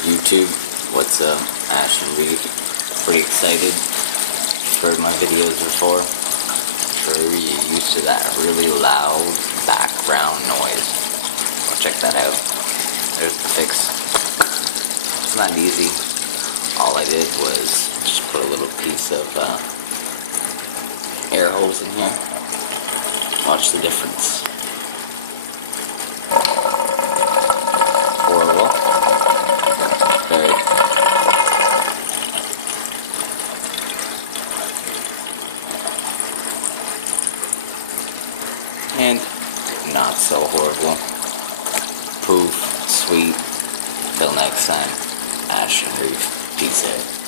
YouTube, what's up? Ash and Reed. Pretty excited. Heard my videos before. Sure you're used to that really loud background noise. Well, check that out. There's the fix. It's not easy. All I did was just put a little piece of air holes in here. Watch the difference. Horrible. Very. And not so horrible. Poof, sweet. Till next time, Ash and Reef. Peace out.